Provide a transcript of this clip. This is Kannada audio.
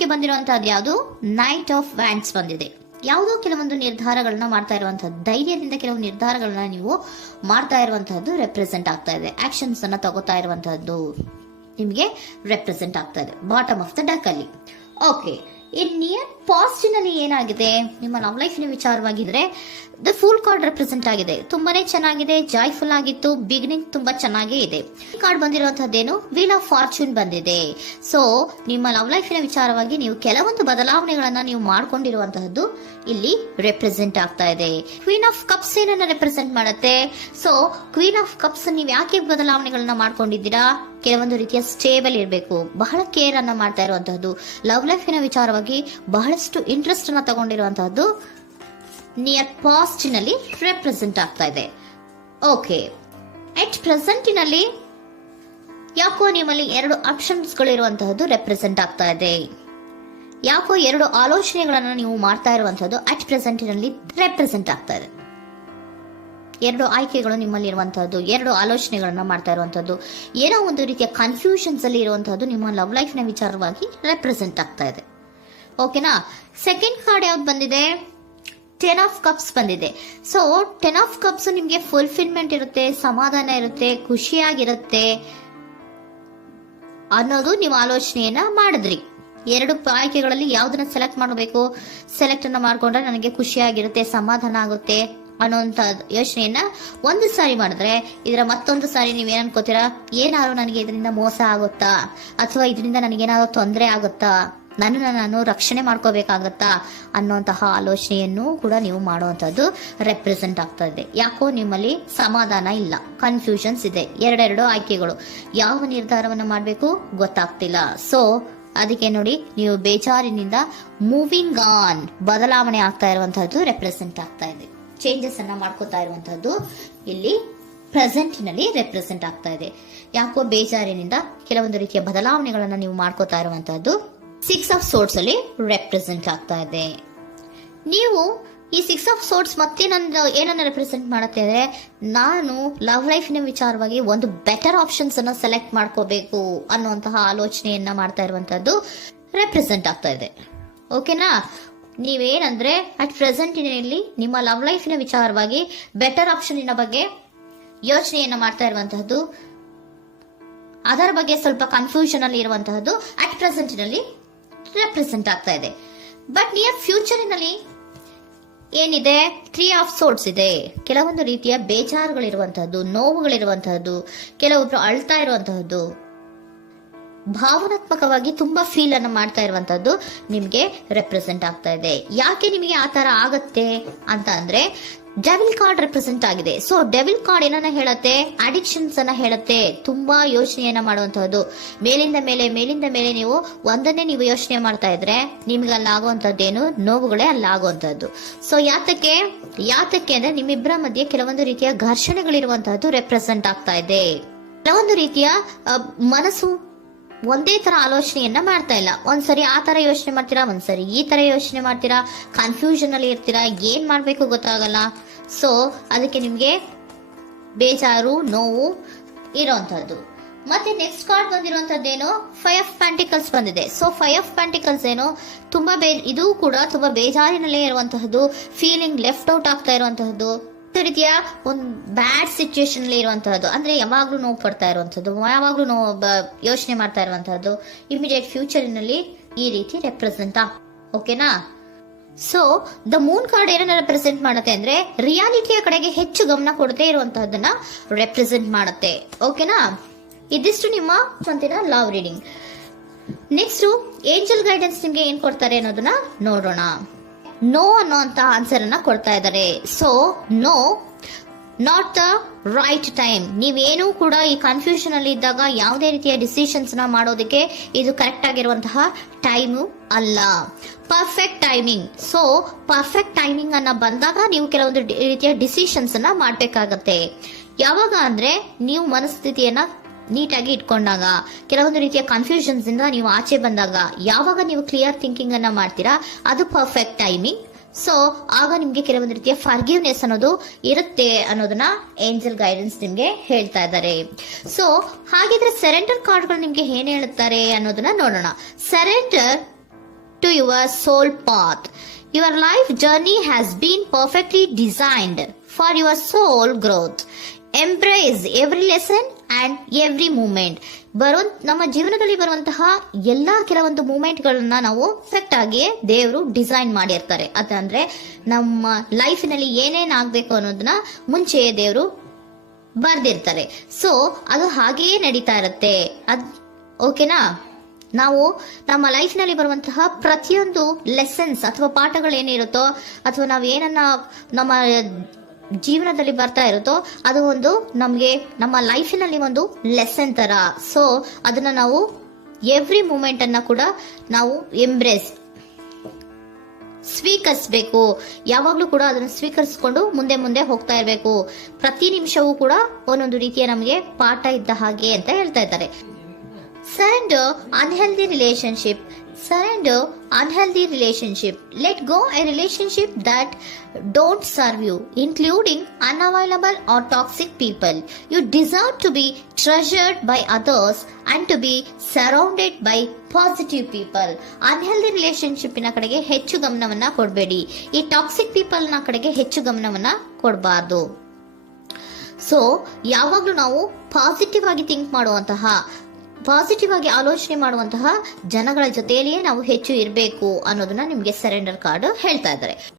ನಿಮ್ಗೆ ಬಂದಿರುವಂತಹದ್ದು ಯಾವುದು? ನೈಟ್ ಆಫ್ ವ್ಯಾಂಡ್ಸ್ ಬಂದಿದೆ. ಯಾವುದೋ ಕೆಲವೊಂದು ನಿರ್ಧಾರಗಳನ್ನ ಮಾಡ್ತಾ ಇರುವಂತಹದ್ದು, ಧೈರ್ಯದಿಂದ ಕೆಲವು ನಿರ್ಧಾರಗಳನ್ನ ನೀವು ಮಾಡ್ತಾ ಇರುವಂತಹದ್ದು ರೆಪ್ರೆಸೆಂಟ್ ಆಗ್ತಾ ಇದೆ. ಆಕ್ಷನ್ಸ್ ಅನ್ನ ತಗೋತಾ ಇರುವಂತಹದ್ದು ನಿಮ್ಗೆ ರೆಪ್ರೆಸೆಂಟ್ ಆಗ್ತಾ ಇದೆ ಬಾಟಮ್ ಆಫ್ ದ ಡಕ್ ಅಲ್ಲಿ. ಓಕೆ, ಇನ್ ನಿಯರ್ ಪಾಸ್ಟಿನಲ್ಲಿ ಏನಾಗಿದೆ? ನಿಮ್ಮ ಲವ್ ಲೈಫಿನ ವಿಚಾರವಾಗಿದ್ರೆ ದ ಫೂಲ್ ಕಾರ್ಡ್ ರೆಪ್ರೆಸೆಂಟ್ ಆಗಿದೆ. ತುಂಬಾನೇ ಚೆನ್ನಾಗಿದೆ, ಜಾಯ್ಫುಲ್ ಆಗಿತ್ತು, ಬಿಗಿನಿಂಗ್ ತುಂಬಾ ಚೆನ್ನಾಗೇ ಇದೆ. ಕಾರ್ಡ್ ಬಂದಿರುವಂತಹದ್ದೇನು? ವೀಲ್ ಆಫ್ ಫಾರ್ಚೂನ್ ಬಂದಿದೆ. ಸೊ ನಿಮ್ಮ ಲವ್ ಲೈಫಿನ ವಿಚಾರವಾಗಿ ನೀವು ಕೆಲವೊಂದು ಬದಲಾವಣೆಗಳನ್ನ ನೀವು ಮಾಡ್ಕೊಂಡಿರುವಂತಹದ್ದು ಇಲ್ಲಿ ರೆಪ್ರೆಸೆಂಟ್ ಆಗ್ತಾ ಇದೆ. ಕ್ವೀನ್ ಆಫ್ ಕಪ್ಸ್ ಏನನ್ನ ರೆಪ್ರೆಸೆಂಟ್ ಮಾಡುತ್ತೆ? ಸೊ ಕ್ವೀನ್ ಆಫ್ ಕಪ್ಸ್ ನೀವು ಯಾಕೆ ಬದಲಾವಣೆಗಳನ್ನ ಮಾಡ್ಕೊಂಡಿದ್ದೀರಾ? ಕೆಲವೊಂದು ರೀತಿಯ ಸ್ಟೇಬಲ್ ಇರಬೇಕು, ಬಹಳ ಕೇರ್ ಅನ್ನ ಮಾಡ್ತಾ ಇರುವಂತಹದ್ದು, ಲವ್ ಲೈಫಿನ ವಿಚಾರವಾಗಿ ಬಹಳಷ್ಟು ಇಂಟ್ರೆಸ್ಟ್ ಅನ್ನ ತಗೊಂಡಿರುವಂತಹದ್ದು ನಿಯರ್ ಪಾಸ್ಟಿನಲ್ಲಿ ರೆಪ್ರೆಸೆಂಟ್ ಆಗ್ತಾ ಇದೆ. ಓಕೆ, ಎಟ್ ಪ್ರೆಸೆಂಟಿನಲ್ಲಿ ಯಾಕೋ ನಿಮ್ಮಲ್ಲಿ 2 ಆಪ್ಷನ್ಸ್ ಗಳು ಇರುವಂತಹದ್ದು ರೆಪ್ರೆಸೆಂಟ್ ಆಗ್ತಾ ಇದೆ. ಯಾಕೋ 2 ಆಲೋಚನೆಗಳನ್ನ ನೀವು ಮಾಡ್ತಾ ಇರುವಂತಹದ್ದು ಅಟ್ ಪ್ರೆಸೆಂಟಿನಲ್ಲಿ ರೆಪ್ರೆಸೆಂಟ್ ಆಗ್ತಾ ಇದೆ. 2 ಆಯ್ಕೆಗಳು ನಿಮ್ಮಲ್ಲಿ ಇರುವಂತಹದ್ದು, 2 ಆಲೋಚನೆಗಳನ್ನ ಮಾಡ್ತಾ ಇರುವಂತಹದ್ದು, ಏನೋ ಒಂದು ರೀತಿಯ ಕನ್ಫ್ಯೂಷನ್ಸ್ ಅಲ್ಲಿ ಇರುವಂತಹದ್ದು ನಿಮ್ಮ ಲವ್ ಲೈಫ್ ನ ವಿಚಾರವಾಗಿ ರೆಪ್ರೆಸೆಂಟ್ ಆಗ್ತಾ ಇದೆ. ಓಕೆನಾ? ಸೆಕೆಂಡ್ ಕಾರ್ಡ್ ಯಾವ್ದು ಬಂದಿದೆ? 10 ಆಫ್ ಕಪ್ಸ್ ಬಂದಿದೆ. ಸೊ 10 ಆಫ್ ಕಪ್ಸ್ ನಿಮ್ಗೆ ಫುಲ್ಫಿಲ್ಮೆಂಟ್ ಇರುತ್ತೆ, ಸಮಾಧಾನ ಇರುತ್ತೆ, ಖುಷಿಯಾಗಿರುತ್ತೆ ಅನ್ನೋದು ನೀವು ಆಲೋಚನೆಯನ್ನ ಮಾಡಿದ್ರಿ. 2 ಆಯ್ಕೆಗಳಲ್ಲಿ ಯಾವ್ದನ್ನ ಸೆಲೆಕ್ಟ್ ಮಾಡಬೇಕು? ಸೆಲೆಕ್ಟ್ ಅನ್ನ ಮಾಡ್ಕೊಂಡ್ರೆ ನನಗೆ ಖುಷಿಯಾಗಿರುತ್ತೆ, ಸಮಾಧಾನ ಆಗುತ್ತೆ ಅನ್ನೋಂತ ಯೋಚನೆಯನ್ನ ಒಂದು ಸಾರಿ ಮಾಡಿದ್ರೆ, ಇದರ ಮತ್ತೊಂದು ಸಾರಿ ನೀವೇನ್ ಅನ್ಕೋತೀರಾ? ಏನಾದ್ರು ನನಗೆ ಇದರಿಂದ ಮೋಸ ಆಗುತ್ತಾ, ಅಥವಾ ಇದರಿಂದ ನನಗೇನಾದ್ರು ತೊಂದರೆ ಆಗುತ್ತಾ, ನಾನು ರಕ್ಷಣೆ ಮಾಡ್ಕೋಬೇಕಾಗತ್ತಾ ಅನ್ನೋಂತಹ ಆಲೋಚನೆಯನ್ನು ಕೂಡ ನೀವು ಮಾಡುವಂತದ್ದು ರೆಪ್ರೆಸೆಂಟ್ ಆಗ್ತಾ ಇದೆ. ಯಾಕೋ ನಿಮ್ಮಲ್ಲಿ ಸಮಾಧಾನ ಇಲ್ಲ, ಕನ್ಫ್ಯೂಷನ್ಸ್ ಇದೆ, 2 ಆಯ್ಕೆಗಳು, ಯಾವ ನಿರ್ಧಾರವನ್ನ ಮಾಡಬೇಕು ಗೊತ್ತಾಗ್ತಿಲ್ಲ. ಸೊ ಅದಕ್ಕೆ ನೋಡಿ, ನೀವು ಬೇಜಾರಿನಿಂದ ಮೂವಿಂಗ್ ಆನ್, ಬದಲಾವಣೆ ಆಗ್ತಾ ಇರುವಂತಹದ್ದು ರೆಪ್ರೆಸೆಂಟ್ ಆಗ್ತಾ ಇದೆ. ಚೇಂಜಸ್ ಅನ್ನ ಮಾಡ್ಕೋತಾ ಇರುವಂತಹದ್ದು ಇಲ್ಲಿ ಪ್ರೆಸೆಂಟಿನಲ್ಲಿ ರೆಪ್ರೆಸೆಂಟ್ ಆಗ್ತಾ ಇದೆ. ಯಾಕೋ ಬೇಜಾರಿನಿಂದ ಕೆಲವೊಂದು ರೀತಿಯ ಬದಲಾವಣೆಗಳನ್ನ ನೀವು ಮಾಡ್ಕೋತಾ ಇರುವಂತಹದ್ದು 6 ಆಫ್ ಸೋರ್ಟ್ಸ್ ಅಲ್ಲಿ ರೆಪ್ರೆಸೆಂಟ್ ಆಗ್ತಾ ಇದೆ. ನೀವು ಈ 6 ಆಫ್ ಸೋರ್ಟ್ಸ್ ಮತ್ತೆ ಏನನ್ನ ರೆಪ್ರೆಸೆಂಟ್ ಮಾಡುತ್ತೆ ಅಂದ್ರೆ, ನಾನು ಲವ್ ಲೈಫಿನ ವಿಚಾರವಾಗಿ ಒಂದು ಬೆಟರ್ ಆಪ್ಷನ್ಸ್ ಅನ್ನ ಸೆಲೆಕ್ಟ್ ಮಾಡ್ಕೋಬೇಕು ಅನ್ನುವಂತಹ ಆಲೋಚನೆಯನ್ನ ಮಾಡ್ತಾ ಇರುವಂತಹದ್ದು ರೆಪ್ರೆಸೆಂಟ್ ಆಗ್ತಾ ಇದೆ. ಓಕೆನಾ? ನೀವೇನಂದ್ರೆ ಅಟ್ ಪ್ರೆಸೆಂಟಿನಲ್ಲಿ ನಿಮ್ಮ ಲವ್ ಲೈಫಿನ ವಿಚಾರವಾಗಿ ಬೆಟರ್ ಆಪ್ಷನ್ ಬಗ್ಗೆ ಯೋಚನೆಯನ್ನ ಮಾಡ್ತಾ ಇರುವಂತಹದ್ದು, ಅದರ ಬಗ್ಗೆ ಸ್ವಲ್ಪ ಕನ್ಫ್ಯೂಷನ್ ಅಲ್ಲಿ ಇರುವಂತಹದ್ದು ಅಟ್ ಪ್ರೆಸೆಂಟಿನಲ್ಲಿ ರೆಪ್ರೆಸೆಂಟ್ ಆಗ್ತಾ ಇದೆ. ಬಟ್ ನಿಯರ್ ಫ್ಯೂಚರಿನಲ್ಲಿ ಏನಿದೆ? 3 ಆಫ್ ಸೋರ್ಟ್ಸ್ ಇದೆ. ಕೆಲವೊಂದು ರೀತಿಯ ಬೇಜಾರುಗಳಿರುವಂತಹದ್ದು, ನೋವುಗಳಿರುವಂತಹದ್ದು, ಕೆಲವೊಬ್ರು ಅಳ್ತಾ ಇರುವಂತಹದ್ದು, ಭಾವನಾತ್ಮಕವಾಗಿ ತುಂಬಾ ಫೀಲ್ ಅನ್ನ ಮಾಡ್ತಾ ಇರುವಂತಹದ್ದು ನಿಮ್ಗೆ ರೆಪ್ರೆಸೆಂಟ್ ಆಗ್ತಾ ಇದೆ. ಯಾಕೆ ನಿಮಗೆ ಆ ತರ ಆಗತ್ತೆ ಅಂತ ಅಂದ್ರೆ, ಡೆವಿಲ್ ಕಾರ್ಡ್ ರೆಪ್ರೆಸೆಂಟ್ ಆಗಿದೆ. ಸೊ ಡೆವಿಲ್ ಕಾರ್ಡ್ ಏನನ್ನ ಹೇಳತ್ತೆ? ಅಡಿಕ್ಷನ್ಸ್ ಅನ್ನ ಹೇಳತ್ತೆ. ತುಂಬಾ ಯೋಚನೆಯನ್ನ ಮಾಡುವಂತಹದ್ದು, ಮೇಲಿಂದ ಮೇಲೆ ನೀವು ಒಂದನ್ನೇ ನೀವು ಯೋಚನೆ ಮಾಡ್ತಾ ಇದ್ರೆ ನಿಮ್ಗೆ ಅಲ್ಲಾಗುವಂತದ್ದೇನು? ನೋವುಗಳೇ ಅಲ್ಲಾಗುವಂತಹದ್ದು. ಸೊ ಯಾತಕ್ಕೆ ಅಂದ್ರೆ ನಿಮ್ಮಿಬ್ಬರ ಮಧ್ಯೆ ಕೆಲವೊಂದು ರೀತಿಯ ಘರ್ಷಣೆಗಳಿರುವಂತಹದ್ದು ರೆಪ್ರೆಸೆಂಟ್ ಆಗ್ತಾ ಇದೆ. ಕೆಲವೊಂದು ರೀತಿಯ ಮನಸ್ಸು ಒಂದೇ ತರ ಆಲೋಚನೆಯನ್ನ ಮಾಡ್ತಾ ಇಲ್ಲ. ಒಂದ್ಸರಿ ಆ ತರ ಯೋಚನೆ ಮಾಡ್ತೀರಾ, ಒಂದ್ಸರಿ ಈ ತರ ಯೋಚನೆ ಮಾಡ್ತೀರಾ, ಕನ್ಫ್ಯೂಷನ್ ಅಲ್ಲಿ ಇರ್ತೀರಾ, ಏನ್ ಮಾಡ್ಬೇಕು ಗೊತ್ತಾಗಲ್ಲ. ಸೊ ಅದಕ್ಕೆ ನಿಮ್ಗೆ ಬೇಜಾರು, ನೋವು ಇರೋಂಥದ್ದು. ಮತ್ತೆ ನೆಕ್ಸ್ಟ್ ಕಾರ್ಡ್ ಬಂದಿರುವಂತದ್ದೇನು? 5 ಆಫ್ ಪ್ಯಾಂಟಿಕಲ್ಸ್ ಬಂದಿದೆ. ಸೊ 5 ಆಫ್ ಪ್ಯಾಂಟಿಕಲ್ಸ್ ಏನು? ತುಂಬಾ ಇದು ಕೂಡ ತುಂಬಾ ಬೇಜಾರಿನಲ್ಲೇ ಇರುವಂತಹದ್ದು, ಫೀಲಿಂಗ್ ಲೆಫ್ಟ್ ಔಟ್ ಆಗ್ತಾ ಇರುವಂತಹದ್ದು, ರೀತಿಯ ಒಂದು ಬ್ಯಾಡ್ ಸಿಚುಯೇಷನ್ ಅಲ್ಲಿ ಇರುವಂತಹದ್ದು, ಅಂದ್ರೆ ಯಾವಾಗ್ಲೂ ನೋವು ಪಡ್ತಾ ಇರುವಂತಹದ್ದು, ಯಾವಾಗ್ಲೂ ಯೋಚನೆ ಮಾಡ್ತಾ ಇರುವಂತಹದ್ದು, ಇಮಿಡಿಯೇಟ್ ಫ್ಯೂಚರಿನಲ್ಲಿ ಈ ರೀತಿ ರೆಪ್ರೆಸೆಂಟ್ ಓಕೆನಾ? ಸೊ ದ ಮೂನ್ ಕಾರ್ಡ್ ಏನನ್ನ ರೆಪ್ರೆಸೆಂಟ್ ಮಾಡುತ್ತೆ ಅಂದ್ರೆ, ರಿಯಾಲಿಟಿಯ ಕಡೆಗೆ ಹೆಚ್ಚು ಗಮನ ಕೊಡದೇ ಇರುವಂತಹದನ್ನ ರೆಪ್ರೆಸೆಂಟ್ ಮಾಡುತ್ತೆ. ಓಕೆನಾ? ಇದಿಷ್ಟು ನಿಮ್ಮ ಸ್ವಂತಿನ love reading. Next angel guidance ನಿಮ್ಗೆ ಏನ್ ಕೊಡ್ತಾರೆ ಅನ್ನೋದನ್ನ ನೋಡೋಣ. ನೋ ಅನ್ನೋಂತ ಆನ್ಸರ್ ಅನ್ನ ಕೊಡ್ತಾ ಇದ್ದಾರೆ. So no, not the right time. ನೀವೇನು ಕೂಡ ಈ ಕನ್ಫ್ಯೂಷನ್ ಅಲ್ಲಿ ಇದ್ದಾಗ ಯಾವುದೇ ರೀತಿಯ ಡಿಸಿಷನ್ಸ್ ನ ಮಾಡೋದಕ್ಕೆ ಇದು ಕರೆಕ್ಟ್ ಆಗಿರುವಂತಹ ಟೈಮು ಅಲ್ಲ. Perfect timing. So perfect timing ಅನ್ನ ಬಂದಾಗ ನೀವು ಕೆಲವೊಂದು ರೀತಿಯ ಡಿಸಿಷನ್ಸ್ ಅನ್ನ ಮಾಡ್ಬೇಕಾಗತ್ತೆ. ಯಾವಾಗ ಅಂದ್ರೆ ನೀವು ಮನಸ್ಥಿತಿಯನ್ನ ನೀಟಾಗಿ ಇಟ್ಕೊಂಡಾಗ, ಕೆಲವೊಂದು ರೀತಿಯ ಕನ್ಫ್ಯೂಷನ್ಸ್ ಇಂದ ನೀವು ಆಚೆ ಬಂದಾಗ, ಯಾವಾಗ ನೀವು ಕ್ಲಿಯರ್ ಥಿಂಕಿಂಗ್ ಅನ್ನ ಮಾಡ್ತೀರಾ ಅದು ಪರ್ಫೆಕ್ಟ್ ಟೈಮಿಂಗ್. ಸೊ ಆಗ ನಿಮ್ಗೆ ಕೆಲವೊಂದು ರೀತಿಯ ಫರ್ಗಿವ್ನೆಸ್ ಅನ್ನೋದು ಇರುತ್ತೆ ಅನ್ನೋದನ್ನ ಏಂಜಲ್ ಗೈಡೆನ್ಸ್ ನಿಮ್ಗೆ ಹೇಳ್ತಾ ಇದ್ದಾರೆ. ಸೊ ಹಾಗಿದ್ರೆ ಸರೆಂಡರ್ ಕಾರ್ಡ್ಗಳು ನಿಮ್ಗೆ ಏನ್ ಹೇಳುತ್ತಾರೆ ಅನ್ನೋದನ್ನ ನೋಡೋಣ. Surrender to your soul path. Your life journey has been perfectly designed for your soul growth. Embrace every lesson and every moment. ನಮ್ಮ ಜೀವನದಲ್ಲಿ ಬರುವಂತಹ ಎಲ್ಲಾ ಕೆಲವೊಂದು ಮೂಮೆಂಟ್ ಗಳನ್ನ ನಾವು ಪರ್ಫೆಕ್ಟ್ ಆಗಿ ದೇವರು ಡಿಸೈನ್ ಮಾಡಿರ್ತಾರೆ. ಅದಂದ್ರೆ ನಮ್ಮ ಲೈಫಿನಲ್ಲಿ ಏನೇನ್ ಆಗ್ಬೇಕು ಅನ್ನೋದನ್ನ ಮುಂಚೆ ದೇವರು ಬರ್ದಿರ್ತಾರೆ. ಸೊ ಅದು ಹಾಗೆಯೇ ನಡೀತಾ ಇರುತ್ತೆ. ಓಕೆನಾ? ನಾವು ನಮ್ಮ ಲೈಫ್ ನಲ್ಲಿ ಬರುವಂತಹ ಪ್ರತಿಯೊಂದು ಲೆಸನ್ಸ್ ಅಥವಾ ಪಾಠಗಳೇನಿರುತ್ತೋ ಅಥವಾ ನಾವು ಏನನ್ನ ನಮ್ಮ ಜೀವನದಲ್ಲಿ ಬರ್ತಾ ಇರುತ್ತೋ ಅದು ಒಂದು ನಮಗೆ ನಮ್ಮ ಲೈಫಿನಲ್ಲಿ ಒಂದು ಲೆಸನ್ ತರ. ಸೊ ಅದನ್ನ ನಾವು ಎವ್ರಿ ಮೂಮೆಂಟ್ ಅನ್ನ ಕೂಡ ನಾವು ಸ್ವೀಕರಿಸಬೇಕು. ಯಾವಾಗ್ಲೂ ಕೂಡ ಅದನ್ನು ಸ್ವೀಕರಿಸಿಕೊಂಡು ಮುಂದೆ ಮುಂದೆ ಹೋಗ್ತಾ ಇರಬೇಕು. ಪ್ರತಿ ನಿಮಿಷವೂ ಕೂಡ ಒಂದೊಂದು ರೀತಿಯ ನಮಗೆ ಪಾಠ ಇದ್ದ ಹಾಗೆ ಅಂತ ಹೇಳ್ತಾ ಇದ್ದಾರೆ. Surrender unhealthy relationship. Let go a relationship that don't serve you, including unavailable or toxic people. You deserve to be treasured by others and to be surrounded by positive people. Unhealthy relationship ನ ಕಡೆಗೆ ಹೆಚ್ಚು ಗಮನವನ್ನ ಕೊಡಬೇಡಿ. ಈ ಟಾಕ್ಸಿಕ್ ಪೀಪಲ್ ನ ಕಡೆಗೆ ಹೆಚ್ಚು ಗಮನವನ್ನ ಕೊಡಬಾರ್ದು. ಸೊ ಯಾವಾಗ್ಲೂ ನಾವು ಪಾಸಿಟಿವ್ ಆಗಿ ಥಿಂಕ್ ಮಾಡುವಂತಹ, ಪಾಸಿಟಿವ್ ಆಗಿ ಆಲೋಚನೆ ಮಾಡುವಂತಹ ಜನಗಳ ಜೊತೆಯಲ್ಲಿಯೇ ನಾವು ಹೆಚ್ಚು ಇರಬೇಕು ಅನ್ನೋದನ್ನ ನಿಮ್ಗೆ ಸರೆಂಡರ್ ಕಾರ್ಡ್ ಹೇಳ್ತಾ ಇದ್ದಾರೆ.